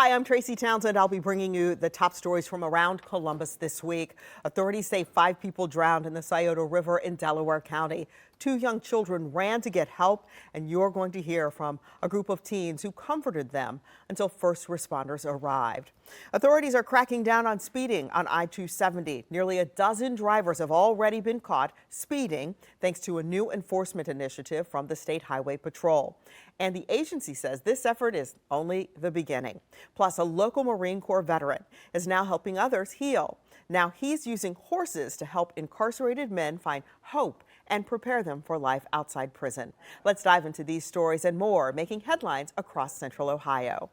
Hi, I'm Tracy Townsend. I'll be bringing you the top stories from around Columbus this week. Authorities say 5 people drowned in the Scioto River in Delaware County. 2 young children ran to get help, and you're going to hear from a group of teens who comforted them until first responders arrived. Authorities are cracking down on speeding on I-270. Nearly a dozen drivers have already been caught speeding thanks to a new enforcement initiative from the State Highway Patrol. And the agency says this effort is only the beginning. Plus, a local Marine Corps veteran is now helping others heal. Now he's using horses to help incarcerated men find hope and prepare them for life outside prison. Let's dive into these stories and more making headlines across Central Ohio.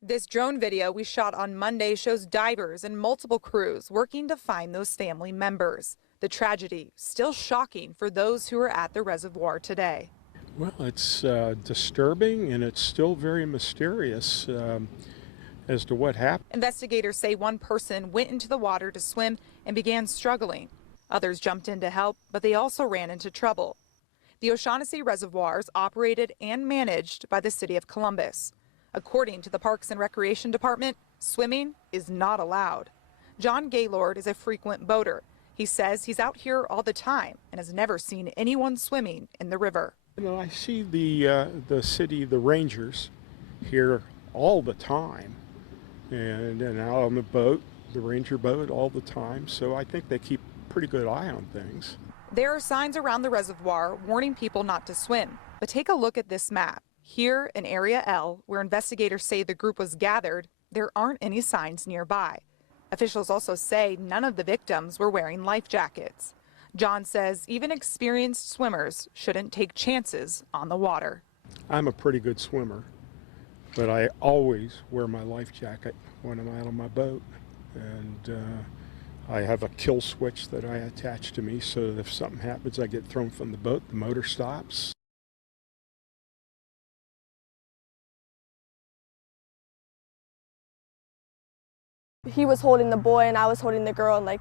This drone video we shot on Monday shows divers and multiple crews working to find those family members. The tragedy still shocking for those who are at the reservoir today. Well, it's disturbing, and it's still very mysterious as to what happened. Investigators say one person went into the water to swim and began struggling. Others jumped in to help, but they also ran into trouble. The O'Shaughnessy Reservoir is operated and managed by the city of Columbus. According to the Parks and Recreation Department, swimming is not allowed. John Gaylord is a frequent boater. He says he's out here all the time and has never seen anyone swimming in the river. You know, I see the rangers here all the time, and out on the boat, the ranger boat all the time. So I think they keep a pretty good eye on things. There are signs around the reservoir warning people not to swim. But take a look at this map. Here in Area L, where investigators say the group was gathered, there aren't any signs nearby. Officials also say none of the victims were wearing life jackets. John says even experienced swimmers shouldn't take chances on the water. I'm a pretty good swimmer, but I always wear my life jacket when I'm out on my boat. And I have a kill switch that I attach to me, so that if something happens, I get thrown from the boat, the motor stops. He was holding the boy and I was holding the girl, and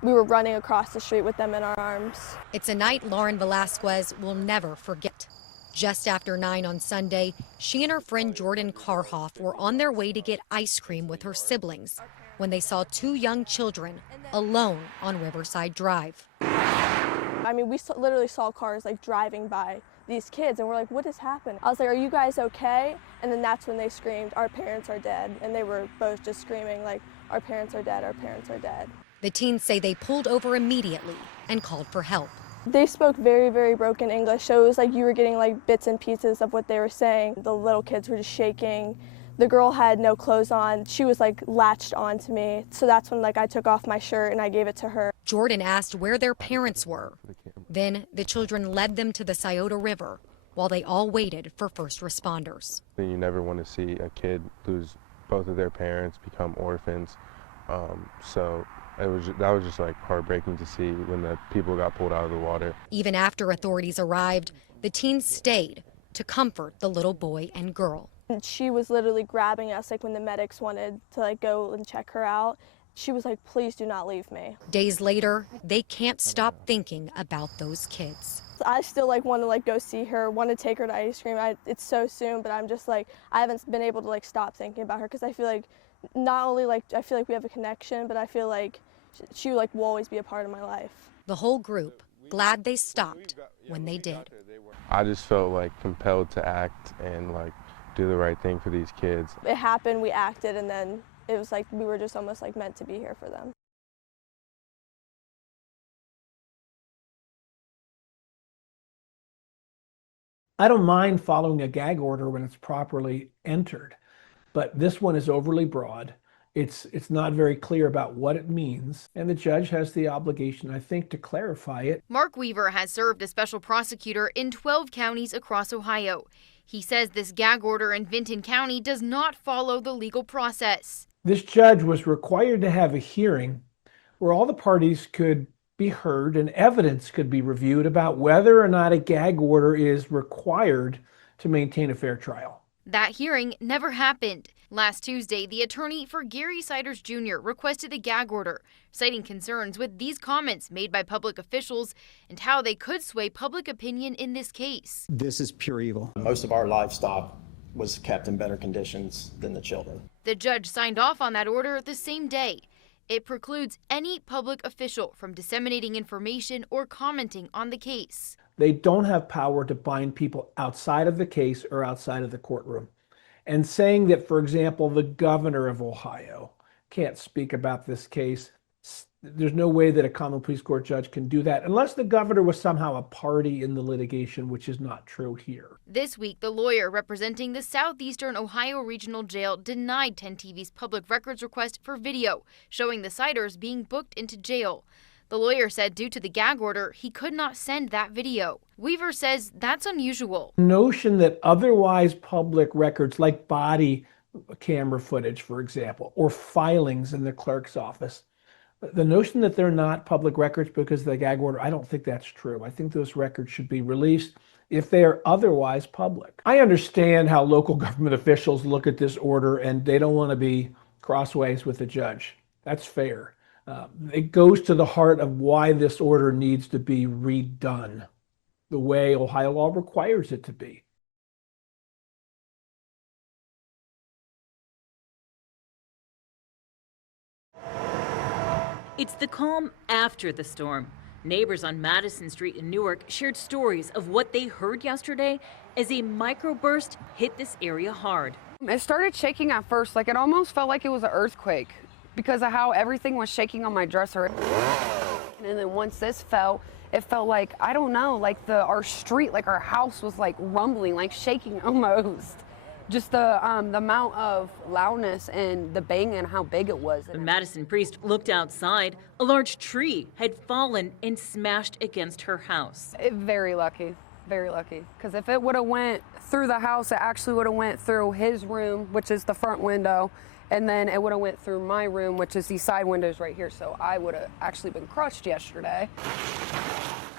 we were running across the street with them in our arms. It's a night Lauren Velasquez will never forget. Just after 9 on Sunday, she and her friend Jordan Karhoff were on their way to get ice cream with her siblings when they saw 2 young children alone on Riverside Drive. I mean, we literally saw cars driving by these kids, and we're like, what has happened? I was like, are you guys okay? And then that's when they screamed, our parents are dead. And they were both just screaming our parents are dead, our parents are dead. The teens say they pulled over immediately and called for help. They spoke very, very broken English, so it was like you were getting bits and pieces of what they were saying. The little kids were just shaking. The girl had no clothes on. She was latched onto me. So that's when I took off my shirt and I gave it to her. Jordan asked where their parents were. Then the children led them to the Scioto River while they all waited for first responders. You never want to see a kid lose both of their parents, become orphans. So that was just heartbreaking to see when the people got pulled out of the water. Even after authorities arrived, the teens stayed to comfort the little boy and girl. And she was literally grabbing us when the medics wanted to go and check her out. She was like, please do not leave me. Days later, they can't stop thinking about those kids. I still want to go see her, want to take her to ice cream. It's so soon, but I'm just I haven't been able to stop thinking about her, because I feel not only I feel we have a connection, but I feel she will always be a part of my life. The whole group glad they stopped when they did. I just felt compelled to act and do the right thing for these kids. It happened, we acted, and then it was we were just almost meant to be here for them. I don't mind following a gag order when it's properly entered, but this one is overly broad. It's not very clear about what it means, and the judge has the obligation, I think, to clarify it. Mark Weaver has served as special prosecutor in 12 counties across Ohio. He says this gag order in Vinton County does not follow the legal process. This judge was required to have a hearing where all the parties could be heard and evidence could be reviewed about whether or not a gag order is required to maintain a fair trial. That hearing never happened. Last Tuesday, the attorney for Gary Siders Jr. requested a gag order, citing concerns with these comments made by public officials and how they could sway public opinion in this case. This is pure evil. Most of our livestock was kept in better conditions than the children. The judge signed off on that order the same day. It precludes any public official from disseminating information or commenting on the case. They don't have power to bind people outside of the case or outside of the courtroom. And saying that, for example, the governor of Ohio can't speak about this case, there's no way that a common pleas court judge can do that unless the governor was somehow a party in the litigation, which is not true here. This week, the lawyer representing the Southeastern Ohio Regional Jail denied 10 TV's public records request for video showing the Siders being booked into jail. The lawyer said due to the gag order, he could not send that video. Weaver says that's unusual. The notion that otherwise public records like body camera footage, for example, or filings in the clerk's office, the notion that they're not public records because of the gag order, I don't think that's true. I think those records should be released if they are otherwise public. I understand how local government officials look at this order and they don't want to be crossways with the judge. That's fair. It goes to the heart of why this order needs to be redone the way Ohio law requires it to be. It's the calm after the storm. Neighbors on Madison Street in Newark shared stories of what they heard yesterday as a microburst hit this area hard. It started shaking at first, like it almost felt like it was an earthquake because of how everything was shaking on my dresser. And then once this fell, it felt like, I don't know, like our street, like our house was like rumbling, like shaking almost. Just the amount of loudness and the bang and how big it was. When Madison Priest looked outside, a large tree had fallen and smashed against her house. Very lucky, because if it would have went through the house, it actually would have went through his room, which is the front window, and then it would have went through my room, which is these side windows right here. So I would have actually been crushed yesterday.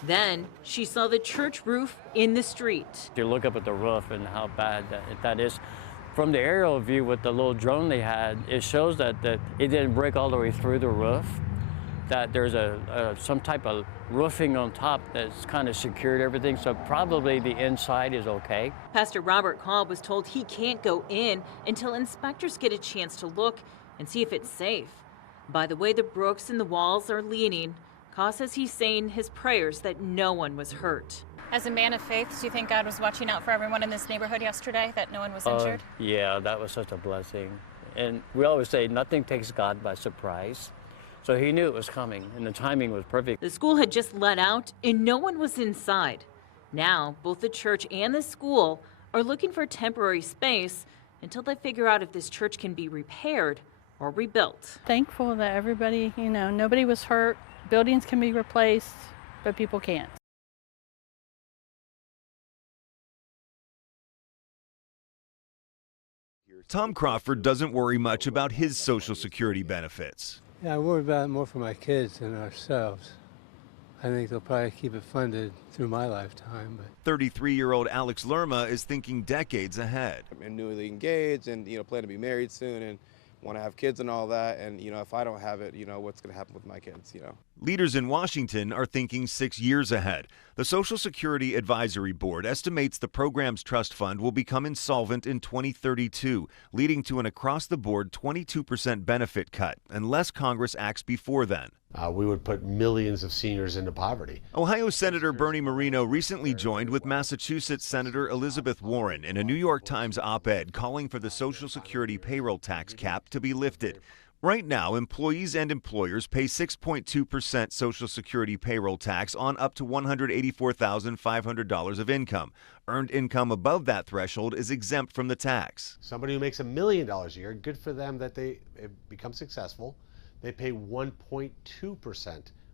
Then she saw the church roof in the street. You look up at the roof and how bad that is. From the aerial view with the little drone they had, it shows that it didn't break all the way through the roof, that there's some type of roofing on top that's kind of secured everything, so probably the inside is okay. Pastor Robert Cobb was told he can't go in until inspectors get a chance to look and see if it's safe. By the way the bricks in the walls are leaning, Cobb says he's saying his prayers that no one was hurt. As a man of faith, do you think God was watching out for everyone in this neighborhood yesterday, that no one was injured? Yeah, that was such a blessing. And we always say nothing takes God by surprise. So he knew it was coming, and the timing was perfect. The school had just let out, and no one was inside. Now, both the church and the school are looking for temporary space until they figure out if this church can be repaired or rebuilt. Thankful that everybody, nobody was hurt. Buildings can be replaced, but people can't. Tom Crawford doesn't worry much about his Social Security benefits. Yeah, I worry about it more for my kids than ourselves. I think they'll probably keep it funded through my lifetime. But 33-year-old Alex Lerma is thinking decades ahead. I'm newly engaged and, plan to be married soon and want to have kids and all that. And, if I don't have it, what's going to happen with my kids, Leaders in Washington are thinking 6 years ahead. The Social Security Advisory Board estimates the program's trust fund will become insolvent in 2032, leading to an across-the-board 22% benefit cut, unless Congress acts before then. We would put millions of seniors into poverty. Ohio Senator Bernie Moreno recently joined with Massachusetts Senator Elizabeth Warren in a New York Times op-ed calling for the Social Security payroll tax cap to be lifted. Right now, employees and employers pay 6.2% Social Security payroll tax on up to $184,500 of income. Earned income above that threshold is exempt from the tax. Somebody who makes $1 million a year, good for them that they become successful. They pay 1.2%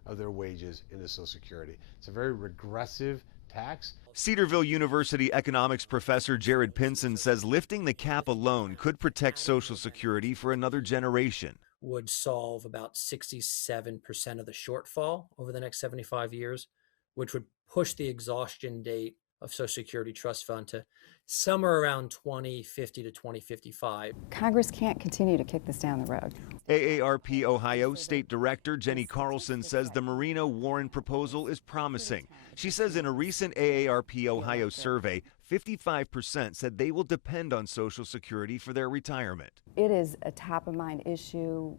of their wages into Social Security. It's a very regressive tax. Cedarville University economics professor Jared Pinson says lifting the cap alone could protect Social Security for another generation. Would solve about 67% of the shortfall over the next 75 years, which would push the exhaustion date of Social Security Trust Fund to somewhere around 2050 to 2055. Congress can't continue to kick this down the road. AARP Ohio State Director Jenny Carlson says the Marino-Warren proposal is promising. She says in a recent AARP Ohio survey, 55% said they will depend on Social Security for their retirement. It is a top-of-mind issue.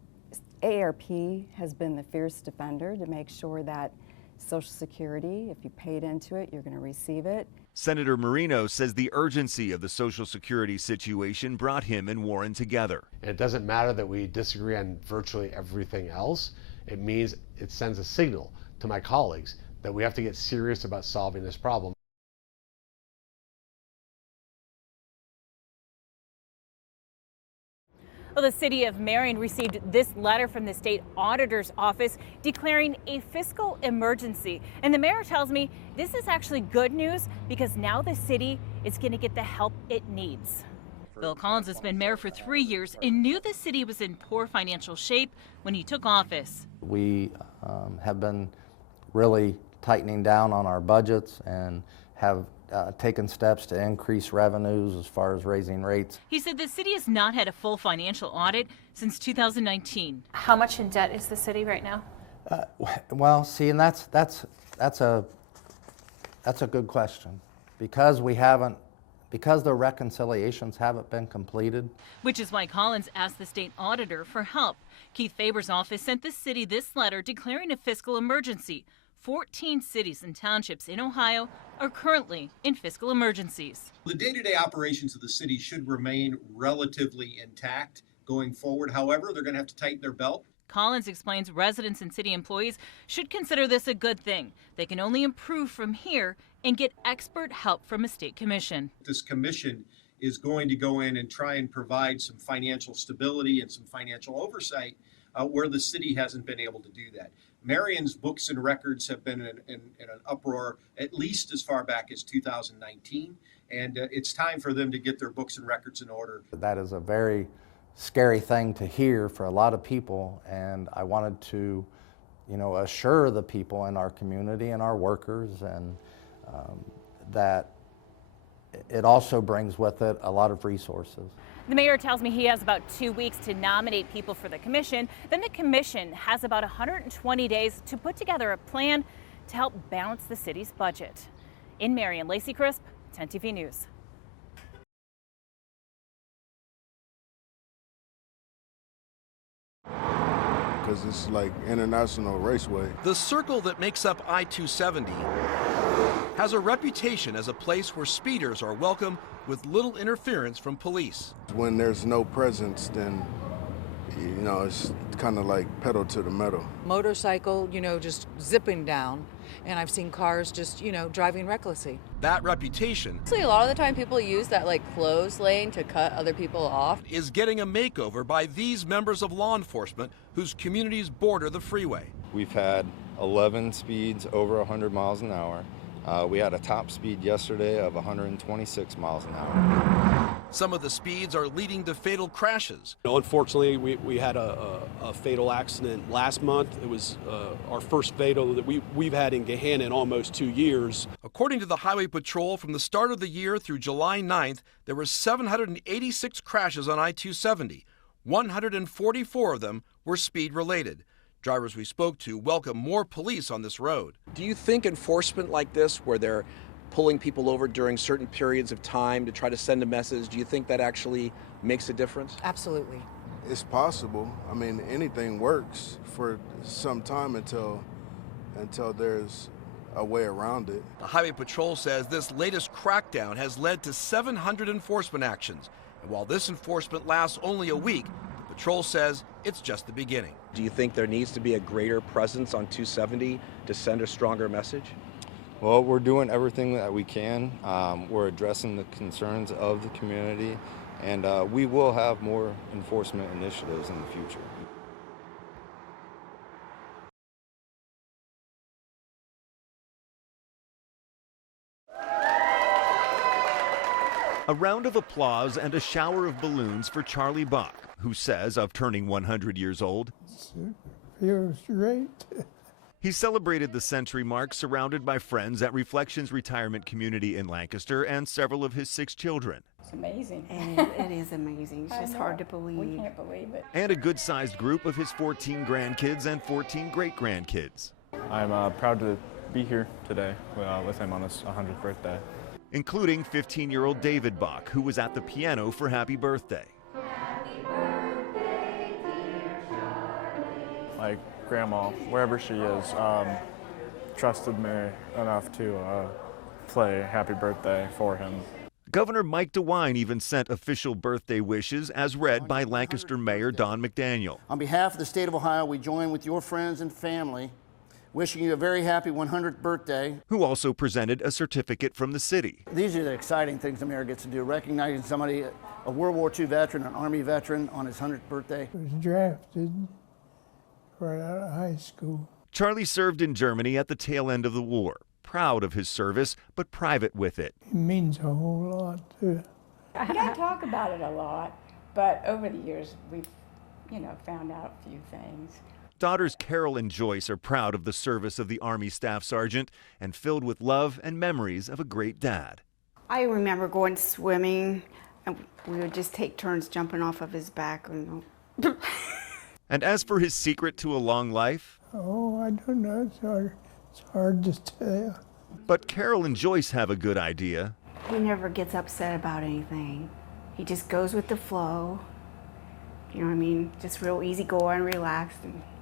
AARP has been the fierce defender to make sure that Social Security, if you paid into it, you're going to receive it. Senator Marino says the urgency of the Social Security situation brought him and Warren together. And it doesn't matter that we disagree on virtually everything else. It means it sends a signal to my colleagues that we have to get serious about solving this problem. Well, the city of Marion received this letter from the state auditor's office declaring a fiscal emergency. And the mayor tells me this is actually good news because now the city is going to get the help it needs. Bill Collins has been mayor for 3 years and knew the city was in poor financial shape when he took office. We have been really tightening down on our budgets and have taken steps to increase revenues as far as raising rates. He said the city has not had a full financial audit since 2019. How much in debt is the city right now? Well, see, and that's a good question because the reconciliations haven't been completed. Which is why Collins asked the state auditor for help. Keith Faber's office sent the city this letter declaring a fiscal emergency. 14 cities and townships in Ohio are currently in fiscal emergencies. The day-to-day operations of the city should remain relatively intact going forward. However, they're going to have to tighten their belt. Collins explains residents and city employees should consider this a good thing. They can only improve from here and get expert help from a state commission. This commission is going to go in and try and provide some financial stability and some financial oversight where the city hasn't been able to do that. Marion's books and records have been in an uproar at least as far back as 2019, and it's time for them to get their books and records in order. That is a very scary thing to hear for a lot of people, and I wanted to, assure the people in our community and our workers and that it also brings with it a lot of resources. The mayor tells me he has about 2 weeks to nominate people for the commission. Then the commission has about 120 days to put together a plan to help balance the city's budget. In Marion, Lacey Crisp, 10 TV News. Because it's like International Raceway. The circle that makes up I-270 has a reputation as a place where speeders are welcome with little interference from police. When there's no presence, then, it's kind of like pedal to the metal. Motorcycle, just zipping down, and I've seen cars just, driving recklessly. That reputation a lot of the time people use that closed lane to cut other people off. Is getting a makeover by these members of law enforcement whose communities border the freeway. We've had 11 speeds over 100 miles an hour. We had a top speed yesterday of 126 miles an hour. Some of the speeds are leading to fatal crashes. Unfortunately, we had a fatal accident last month. It was our first fatal that we've had in Gahanna in almost 2 years. According to the Highway Patrol, from the start of the year through July 9th, there were 786 crashes on I-270. 144 of them were speed-related. Drivers we spoke to welcome more police on this road. Do you think enforcement like this, where they're pulling people over during certain periods of time to try to send a message, do you think that actually makes a difference? Absolutely. It's possible. I mean, anything works for some time until there's a way around it. The Highway Patrol says this latest crackdown has led to 700 enforcement actions. And while this enforcement lasts only a week, the patrol says it's just the beginning. Do you think there needs to be a greater presence on 270 to send a stronger message? Well, we're doing everything that we can. We're addressing the concerns of the community, and we will have more enforcement initiatives in the future. A round of applause and a shower of balloons for Charlie Buck, who says of turning 100 years old, "Feels great." He celebrated the century mark surrounded by friends at Reflections Retirement Community in Lancaster and several of his 6 children. It's amazing. It is amazing. It's just hard to believe. We can't believe it. And a good-sized group of his 14 grandkids and 14 great-grandkids. I'm proud to be here today with him on his 100th birthday. Including 15-year-old David Bach, who was at the piano for Happy Birthday. Like Grandma, wherever she is, trusted me enough to play Happy Birthday for him. Governor Mike DeWine even sent official birthday wishes as read by Lancaster Mayor Don McDaniel. On behalf of the state of Ohio, we join with your friends and family wishing you a very happy 100th birthday. Who also presented a certificate from the city. These are the exciting things the mayor gets to do, recognizing somebody, a World War II veteran, an Army veteran on his 100th birthday. He was drafted right out of high school. Charlie served in Germany at the tail end of the war, proud of his service, but private with it. It means a whole lot to We don't talk about it a lot, but over the years we've, found out a few things. Daughters Carol and Joyce are proud of the service of the Army Staff Sergeant and filled with love and memories of a great dad. I remember going swimming, and we would just take turns jumping off of his back. And as for his secret to a long life? Oh, I don't know. It's hard to tell. But Carol and Joyce have a good idea. He never gets upset about anything. He just goes with the flow. You know what I mean? Just real easygoing, relaxed.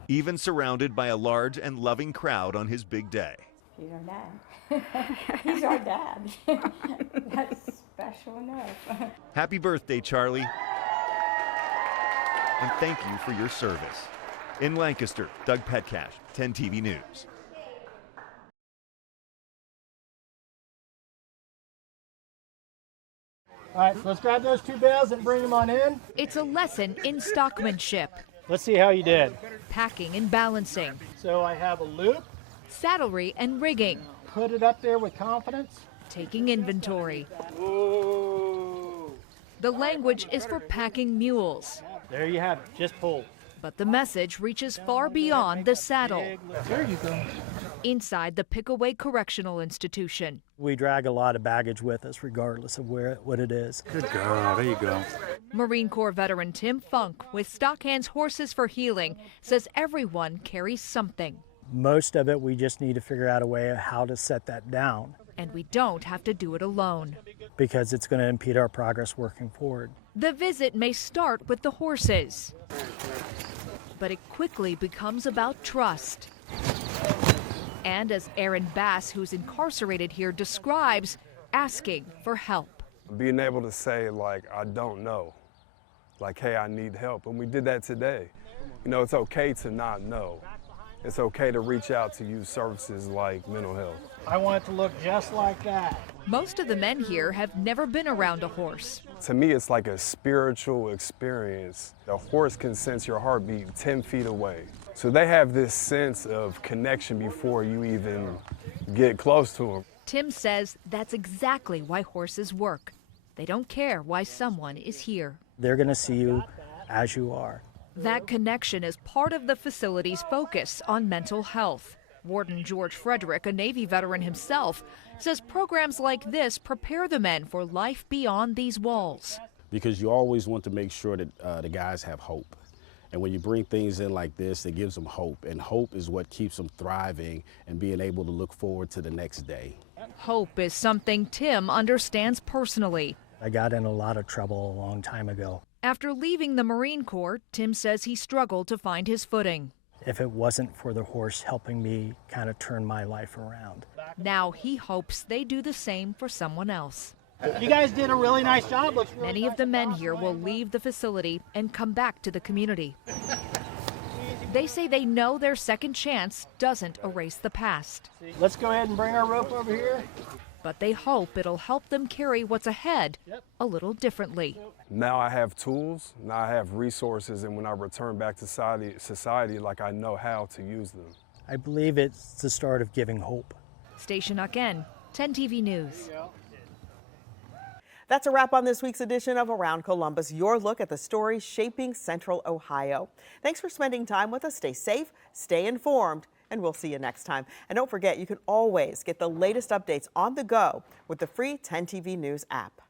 Even surrounded by a large and loving crowd on his big day. He's our dad. He's our dad. That's special enough. Happy birthday, Charlie. And thank you for your service. In Lancaster, Doug Petcash, 10 TV News. All right, so let's grab those 2 bales and bring them on in. It's a lesson in stockmanship. Let's see how you did. Packing and balancing. So I have a loop. Saddlery and rigging. Put it up there with confidence. Taking inventory. Whoa. The language is for packing mules. There you have it, just pull. But the message reaches far beyond the saddle. There you go. Inside the Pickaway Correctional Institution. We drag a lot of baggage with us regardless of what it is. Good girl, there you go. Marine Corps veteran Tim Funk with Stockhands Horses for Healing says everyone carries something. Most of it, we just need to figure out a way of how to set that down. And we don't have to do it alone. Because it's going to impede our progress working forward. The visit may start with the horses, but it quickly becomes about trust. And as Aaron Bass, who's incarcerated here, describes, asking for help. Being able to say, like, I don't know, like, hey, I need help. And we did that today. It's okay to not know. It's okay to reach out to use services like mental health. I want it to look just like that. Most of the men here have never been around a horse. To me, it's like a spiritual experience. The horse can sense your heartbeat 10 feet away. So they have this sense of connection before you even get close to them. Tim says that's exactly why horses work. They don't care why someone is here. They're going to see you as you are. That connection is part of the facility's focus on mental health. Warden George Frederick, a Navy veteran himself, says programs like this prepare the men for life beyond these walls. Because you always want to make sure that the guys have hope. And when you bring things in like this, it gives them hope. And hope is what keeps them thriving and being able to look forward to the next day. Hope is something Tim understands personally. I got in a lot of trouble a long time ago. After leaving the Marine Corps, Tim says he struggled to find his footing. If it wasn't for the horse helping me kind of turn my life around. Now he hopes they do the same for someone else. You guys did a really nice job. Many of the men here will leave the facility and come back to the community. They say they know their second chance doesn't erase the past. Let's go ahead and bring our rope over here. But they hope it'll help them carry what's ahead a little differently. Now I have tools, now I have resources, and when I return back to society, like I know how to use them. I believe it's the start of giving hope. Station Uken, 10 TV News. That's a wrap on this week's edition of Around Columbus, your look at the stories shaping Central Ohio. Thanks for spending time with us. Stay safe, stay informed, and we'll see you next time. And don't forget, you can always get the latest updates on the go with the free 10 TV News app.